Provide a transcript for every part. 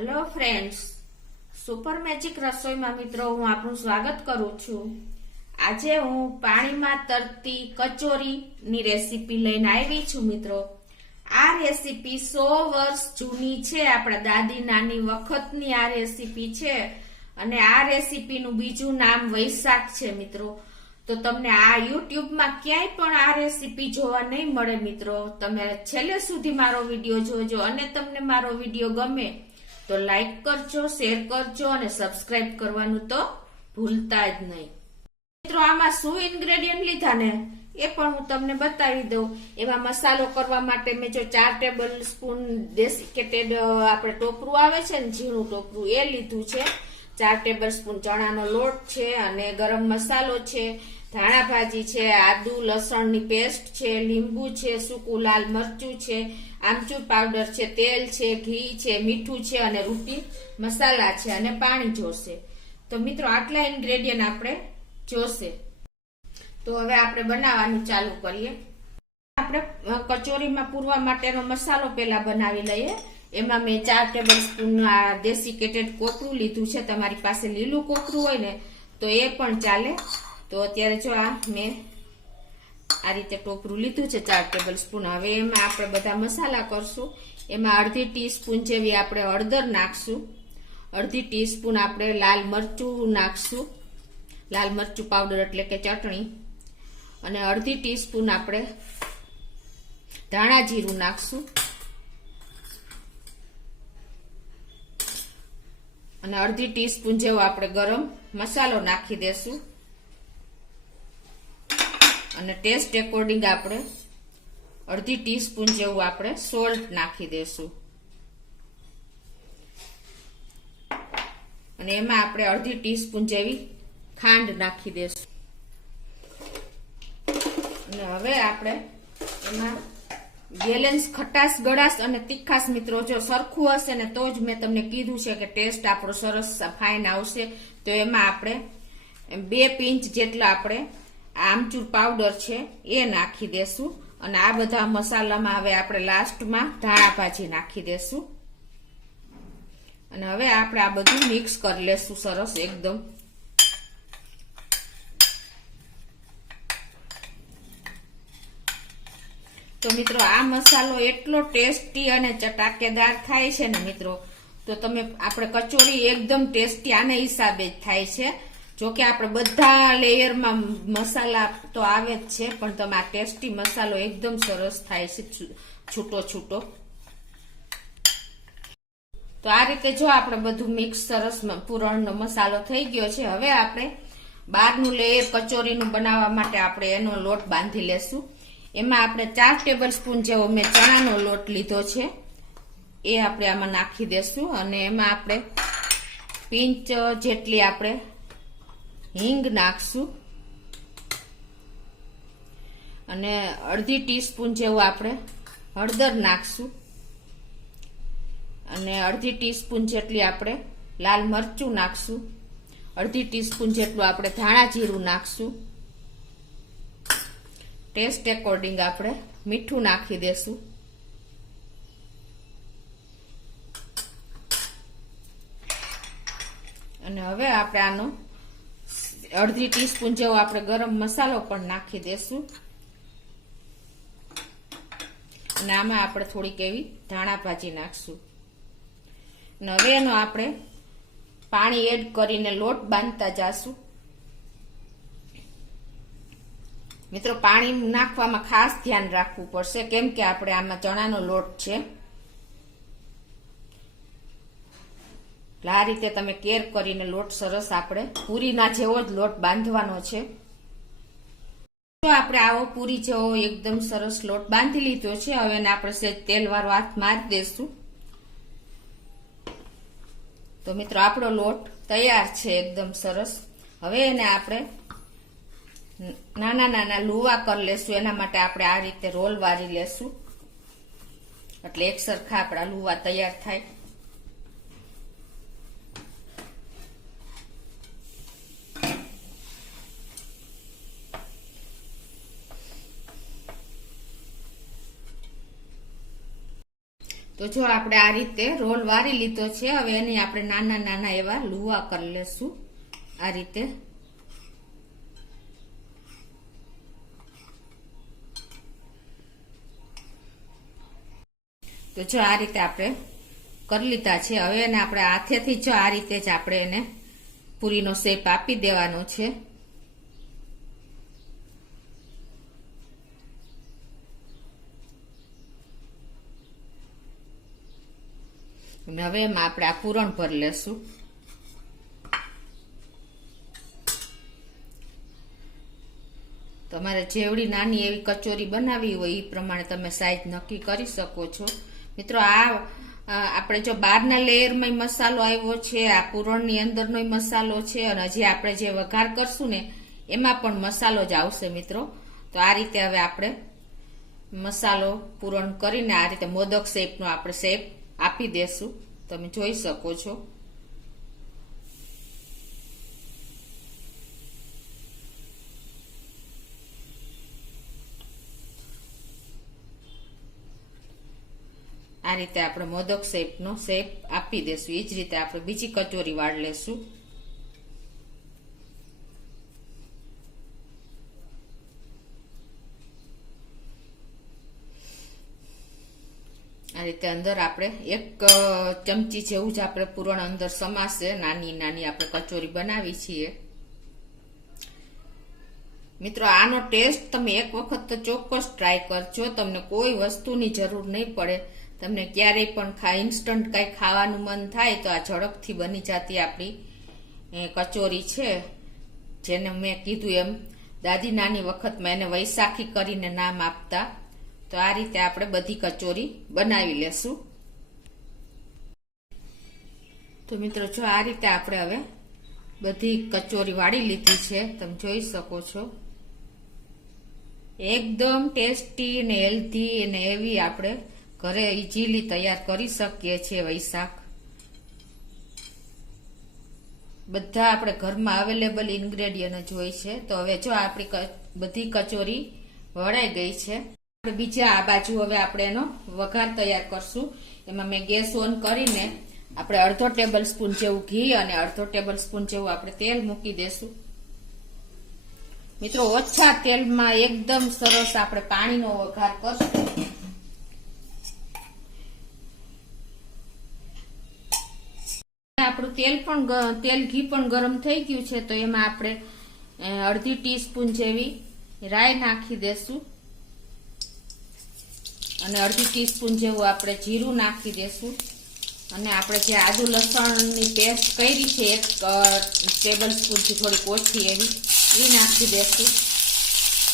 Hello friends, super magic રસોઈમાં મિત્રો હું આપનું સ્વાગત કરું છું। આજે હું પાણીમાં તરતી કચોરીની રેસીપી લઈને આવી છું મિત્રો। આ રેસીપી 100 વર્ષ જૂની છે, આપણા દાદી નાની વખતની આ રેસીપી છે અને આ રેસીપીનું બીજું નામ વૈશાખ છે મિત્રો। તો તમને આ યુટ્યુબમાં ક્યાંય પણ આ રેસીપી જોવા નહીં મળે મિત્રો। તમે છેલ્લે સુધી મારો વિડીયો જોજો અને તમને મારો વિડીયો ગમે તો લાઈક કરજો, શેર કરજો અને સબસ્ક્રાઇબ કરવાનું તો ભૂલતા જ નહીં મિત્રો। આમાં શું ઇન્ગ્રેડિયન્ટ લીધા ને એ પણ હું તમને બતાવી દઉં। એમાં મસાલો કરવા માટે મેં જો 4 ટેબલ સ્પૂન ડેસિકેટેડ આપણે ટોપરું આવે છે ને, ઝીણું ટોપરું, એ લીધું છે। 4 ટેબલ સ્પૂન ચણાનો લોટ છે અને ગરમ મસાલો છે, ધાણા ભાજી છે, આદુ લસણની પેસ્ટ છે, લીંબુ છે, સૂકું લાલ મરચું છે, આમચૂર પાવડર છે, તેલ છે, ઘી છે, મીઠું છે અને રૂટી મસાલા છે અને પાણી જોશે। તો મિત્રો આટલા ઇન્ગ્રેડિયન્ટ આપણે જોશે। તો હવે આપણે બનાવવાનું ચાલુ કરીએ। આપણે કચોરીમાં પૂરવા માટેનો મસાલો પહેલા બનાવી લઈએ। એમાં મેં 4 ટેબલ સ્પૂન ડેસિકેટેડ કોપરું લીધું છે। તમારી પાસે લીલું કોપરું હોય ને તો એ પણ ચાલે। તો અત્યારે જો આ મેં આ રીતે ટોપરું લીધું છે 4 ટેબલ સ્પૂન। હવે એમાં આપણે બધા મસાલા કરશું। એમાં અડધી ટીસ્પૂન જેવી આપણે હળદર નાખશું, અડધી ટીસ્પૂન આપણે લાલ મરચું નાખશું, લાલ મરચું પાવડર એટલે કે ચટણી, અને અડધી ટીસ્પૂન આપણે ધાણા જીરું નાખશું અને અડધી ટીસ્પૂન જેવો આપણે ગરમ મસાલો નાખી દેશું અને ટેસ્ટ એકોર્ડિંગ આપણે અડધી ટીસ્પૂન જેવું આપણે સોલ્ટ નાખી દેશું અને એમાં આપણે અડધી ટીસ્પૂન જેવી ખાંડ નાખી દેશું। અને હવે આપણે એમાં બેલેન્સ ખટાશ, ગળાશ અને તીખાશ મિત્રો જો સરખું હશે ને તો જ મેં તમને કીધું છે કે ટેસ્ટ આપણો સરસ ફાઇન આવશે। તો એમાં આપણે 2 પિંચ જેટલા આપણે આમચૂર પાવડર છે એ નાખી દેશું અને આ બધા મસાલામાં હવે આપણે લાસ્ટમાં ધાણા ભાજી નાખી દેશું અને હવે આપણે આ બધું મિક્સ કરી લેશું સરસ એકદમ। તો મિત્રો આ મસાલો એટલો ટેસ્ટી અને ચટાકેદાર થાય છે ને મિત્રો, તો તમે આપણે કચોરી એકદમ ટેસ્ટી આને હિસાબે જ થાય છે। જો કે આપણે બધા લેયરમાં મસાલા તો આવે જ છે, પણ તમે આ ટેસ્ટી મસાલો એકદમ સરસ થાય છે છૂટો છૂટો। તો આ રીતે જો આપણે બધું મિક્સ સરસ પૂરણનો મસાલો થઈ ગયો છે। હવે આપણે બહારનું લેયર કચોરીનું બનાવવા માટે આપણે એનો લોટ બાંધી લેશું। એમાં આપણે 4 ટેબલ સ્પૂન જેવો મેં ચણાનો લોટ લીધો છે એ આપણે આમાં નાખી દેશું અને એમાં આપણે પિંચ જેટલી આપણે હિંગ નાખશું અને અડધી ટીસ્પૂન જેવું આપણે હળદર નાખશું અને અડધી ટીસ્પૂન જેટલી આપણે લાલ મરચું નાખશું, અડધી ટીસ્પૂન જેટલું આપણે ધાણા જીરું નાખશું, ટેસ્ટ એકોર્ડિંગ આપણે મીઠું નાખી દેશું અને હવે આપણે આનો અડધી ટીસ્પૂન જેવો આપણે ગરમ મસાલો પણ નાખી દેશું અને આમાં આપણે થોડીક એવી ધાણા ભાજી નાખશું અને હવે એનો આપણે પાણી એડ કરીને લોટ બાંધતા જાશું। મિત્રો પાણી નાખવામાં ખાસ ધ્યાન રાખવું પડશે, કેમ કે આપણે આમાં ચણાનો લોટ છે। આ રીતે તમે કેર કરીને લોટ સરસ આપણે પૂરીના જેવો જ લોટ બાંધવાનો છે। તો આપણે આવો પૂરી જેવો એકદમ સરસ લોટ બાંધી લીધો છે। હવે એને આપણે સહેજ તેલવાળો હાથ મારી દેશું। તો મિત્રો આપણો લોટ તૈયાર છે એકદમ સરસ। હવે એને આપણે નાના નાના લુવા કરી લેશું। એના માટે આપણે આ રીતે રોલ વાળી લેશું એટલે એક સરખા આપણા લુવા તૈયાર થાય। તો જો આપણે આ રીતે રોલ વારી લીધો છે. હવે એને આપણે નાના નાના એવા લુવા કરી લેશું આ રીતે. તો જો આ રીતે આપણે કરી લીધા છે. હવે એને આપણે હાથેથી જો આ રીતે જ આપણે એને પૂરીનો શેપ આપી દેવાનો છે. અને હવે એમાં આપણે આ પૂરણ ભરી લેશું. તમારે જેવડી નાની એવી કચોરી બનાવી હોય એ પ્રમાણે તમે સાઈઝ નક્કી કરી શકો છો. મિત્રો આપણે જો બહારના લેયરમાં મસાલો આવ્યો છે, આ પૂરણની અંદરનો મસાલો છે, અને હજી આપણે જે વઘાર કરશું ને એમાં પણ મસાલો જ આવશે મિત્રો. તો આ રીતે હવે આપણે મસાલો પૂરણ કરીને આ રીતે મોદક શેપનો આપણે શેપ આપી દેશું. તમે જોઈ શકો છો. આ રીતે આપણે મોદક શેપનો શેપ આપી દેશું. એ જ રીતે આપણે બીજી કચોરી વાળ લેશું. આ રીતે અંદર આપણે 1 ચમચી જેવું જ આપણે પૂરણ અંદર સમાશે. નાની નાની આપણે કચોરી બનાવી છીએ. મિત્રો આનો ટેસ્ટ તમે એક વખત તો ચોક્કસ ટ્રાય કરજો. તમને કોઈ વસ્તુની જરૂર નહીં પડે. તમને ક્યારેય પણ ઇન્સ્ટન્ટ કંઈ ખાવાનું મન થાય તો આ ઝડપથી બની જતી આપણી કચોરી છે, જેને મેં કીધું એમ દાદી નાની વખતમાં એને વૈશાખી કરીને નામ આપતા. તો આ રીતે આપણે બધી કચોરી બનાવી લેશું. તો મિત્રો જો આ રીતે આપણે હવે બધી કચોરી વાળી લીધી છે. તમે જોઈ શકો છો. એકદમ ટેસ્ટી અને હેલ્ધી અને એવી આપણે ઘરે ઇઝીલી તૈયાર કરી શકીએ છીએ વૈશાખ. બધા આપણે ઘરમાં અવેલેબલ ઇન્ગ્રેડિયન્ટ જ હોય છે. તો હવે જો આપણી બધી કચોરી વળાઈ ગઈ છે. બીજા આ બાજુ હવે આપણે એનો વઘાર તૈયાર કરશું. એમાં મેં ગેસ ઓન કરીને આપણે અડધો ટેબલ સ્પૂન જેવું ઘી અને અડધો ટેબલ સ્પૂન જેવું આપણે તેલ મૂકી દેશું. મિત્રો ઓછા તેલમાં એકદમ સરસ આપણે પાણીનો વઘાર કરશું. આપણું તેલ ઘી પણ ગરમ થઈ ગયું છે. તો એમાં આપણે અડધી ટીસ્પૂન જેવી રાઈ નાખી દેશું અને અડધી ટીસ્પૂન જેવું આપણે જીરું નાખી દેશું. અને આપણે જે આદુ લસણની પેસ્ટ કરી છે 1 ટેબલ સ્પૂનથી થોડીક ઓછી એવી એ નાખી દેશું.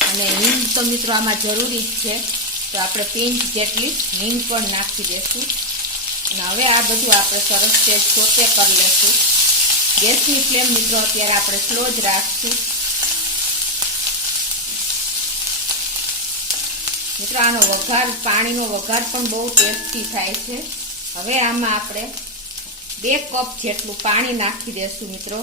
અને હિંગ તો મિત્રો આમાં જરૂરી જ છે. તો આપણે પિંચ જેટલી હિંગ પણ નાખી દેશું. અને હવે આ બધું આપણે સરસ તેજ સોતે કરી લેશું. ગેસની ફ્લેમ મિત્રો અત્યારે આપણે સ્લો જ રાખશું. મિત્રો આનો વઘાર, પાણીનો વઘાર પણ બહુ ટેસ્ટી થાય છે. હવે આમાં આપણે 2 કપ જેટલું પાણી નાખી દેશું મિત્રો.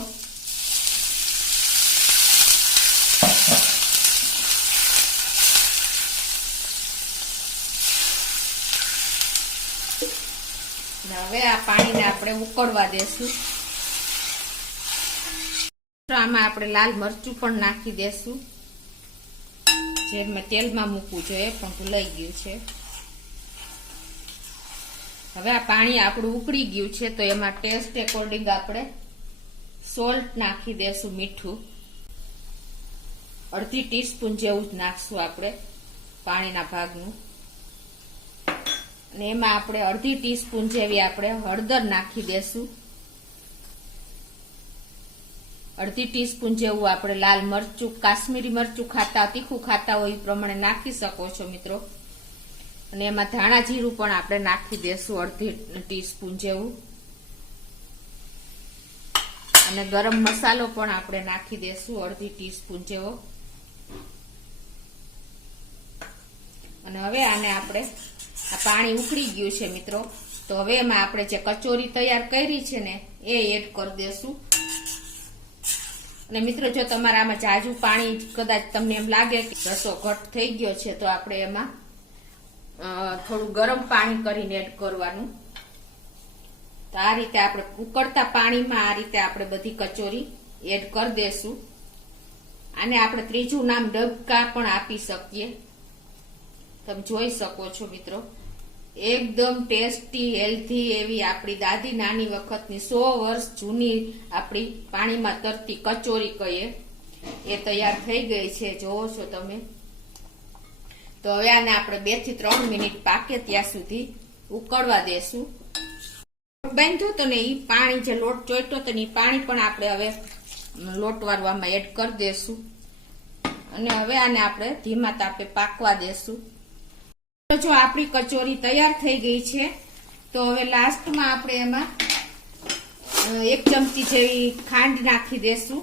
હવે આ પાણીને આપણે ઉકળવા દેશું. આમાં આપણે લાલ મરચું પણ નાખી દેશું, જે મેં તેલમાં મૂકવું જોઈએ પણ ભૂલાઈ ગયું છે. હવે આ પાણી આપણું ઉકળી ગયું છે. તો એમાં ટેસ્ટ એકોર્ડિંગ આપણે સોલ્ટ નાખી દેશું. મીઠું અડધી ટીસ્પૂન જેવું જ નાખશું આપણે પાણીના ભાગનું. અને એમાં આપણે અડધી ટીસ્પૂન જેવી આપણે હળદર નાખી દેશું. અડધી ટીસ્પૂન જેવું આપણે લાલ મરચું, કાશ્મીરી મરચું ખાતા, તીખું ખાતા હોય એ પ્રમાણે નાખી શકો છો મિત્રો. અને એમાં ધાણા જીરું પણ આપણે નાખી દેશું અડધી ટીસ્પૂન જેવું. અને ગરમ મસાલો પણ આપણે નાખી દેશું અડધી ટીસ્પૂન જેવો. અને હવે આને આપણે, આ પાણી ઉકળી ગયું છે મિત્રો. તો હવે એમાં આપણે જે કચોરી તૈયાર કરી છે ને એ એડ કરી દેશું. અને મિત્રો જો તમારે આમાં જાજુ પાણી કદાચ તમને એમ લાગે કે રસો ઘટ થઈ ગયો છે તો આપણે એમાં થોડું ગરમ પાણી કરીને એડ કરવાનું. તો આ રીતે આપણે ઉકળતા પાણીમાં આ રીતે આપણે બધી કચોરી એડ કરી દેશું. આને આપણે ત્રીજું નામ ડબકા પણ આપી શકીએ. તમે જોઈ શકો છો મિત્રો, એકદમ ટેસ્ટી હેલ્ધી એવી આપણી દાદી નાની વખતની 100 વર્ષ જૂની આપણી પાણીમાં તરતી કચોરી કહીએ એ તૈયાર થઈ ગઈ છે. જોવો છો તમે. તો હવે આને આપણે 2 થી 3 મિનિટ પાકે ત્યાં સુધી ઉકળવા દેશું. બાંધ્યું તો ને એ પાણી જે લોટ ચોટ્યો તો ને એ પાણી પણ આપણે હવે લોટ વાળવામાં એડ કરી દેશું અને હવે આને આપણે ધીમા તાપે પાકવા દેશું. જો આપણી કચોરી તૈયાર થઈ ગઈ છે તો હવે લાસ્ટમાં આપણે એમાં 1 ચમચી જેવી ખાંડ નાખી દેશું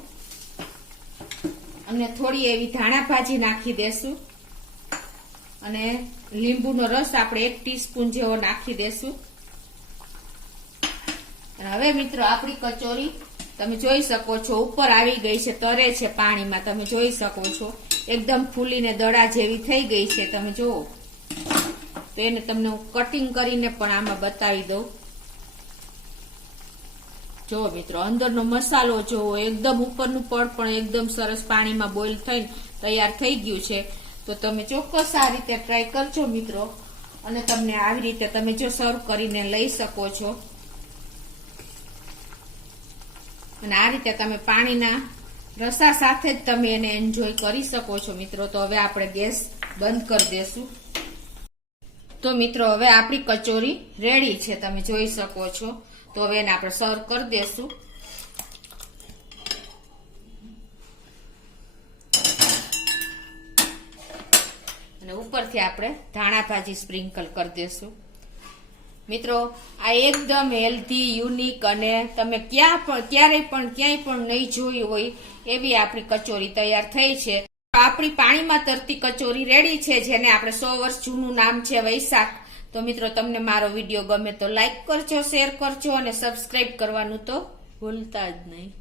અને થોડી એવી ધાણા ભાજી નાખી દેશું અને લીંબુનો રસ આપણે 1 ટીસ્પૂન જેવો નાખી દેશું. અને હવે મિત્રો આપણી કચોરી તમે જોઈ શકો છો ઉપર આવી ગઈ છે, તરે છે પાણીમાં. તમે જોઈ શકો છો એકદમ ફૂલીને દડા જેવી થઈ ગઈ છે. તમે જુઓ તો એને તમને હું કટિંગ કરીને પણ આમાં બતાવી દઉં. જો મિત્રો અંદરનો મસાલો જોવો, એકદમ ઉપરનું પડ પણ એકદમ સરસ પાણીમાં બોઇલ થઈને તૈયાર થઈ ગયું છે. તો તમે ચોક્કસ આ રીતે ટ્રાય કરજો મિત્રો અને તમને આવી રીતે તમે જો સર્વ કરીને લઈ શકો છો. અને આ રીતે તમે પાણીના રસા સાથે જ તમે એને એન્જોય કરી શકો છો મિત્રો. તો હવે આપણે ગેસ બંધ કરી દેશું. તો મિત્રો હવે આપણી કચોરી રેડી છે, તમે જોઈ શકો છો. તો હવે એને આપણે સર્વ કરી દેશું. અને ઉપરથી આપણે ધાણા ભાજી સ્પ્રિંકલ કરી દેશું. મિત્રો આ એકદમ હેલ્ધી, યુનિક અને તમે ક્યારેય પણ ક્યાંય પણ નહીં જોઈ હોય એવી આપણી કચોરી તૈયાર થઈ છે. આપણી પાણીમાં તરતી કચોરી રેડી છે, જેને આપણે 100 વર્ષ જૂનું નામ છે વૈશાખ. તો મિત્રો તમને મારો વિડીયો ગમે તો લાઈક કરજો, શેર કરજો અને સબસ્ક્રાઇબ કરવાનું તો ભૂલતા જ નહીં.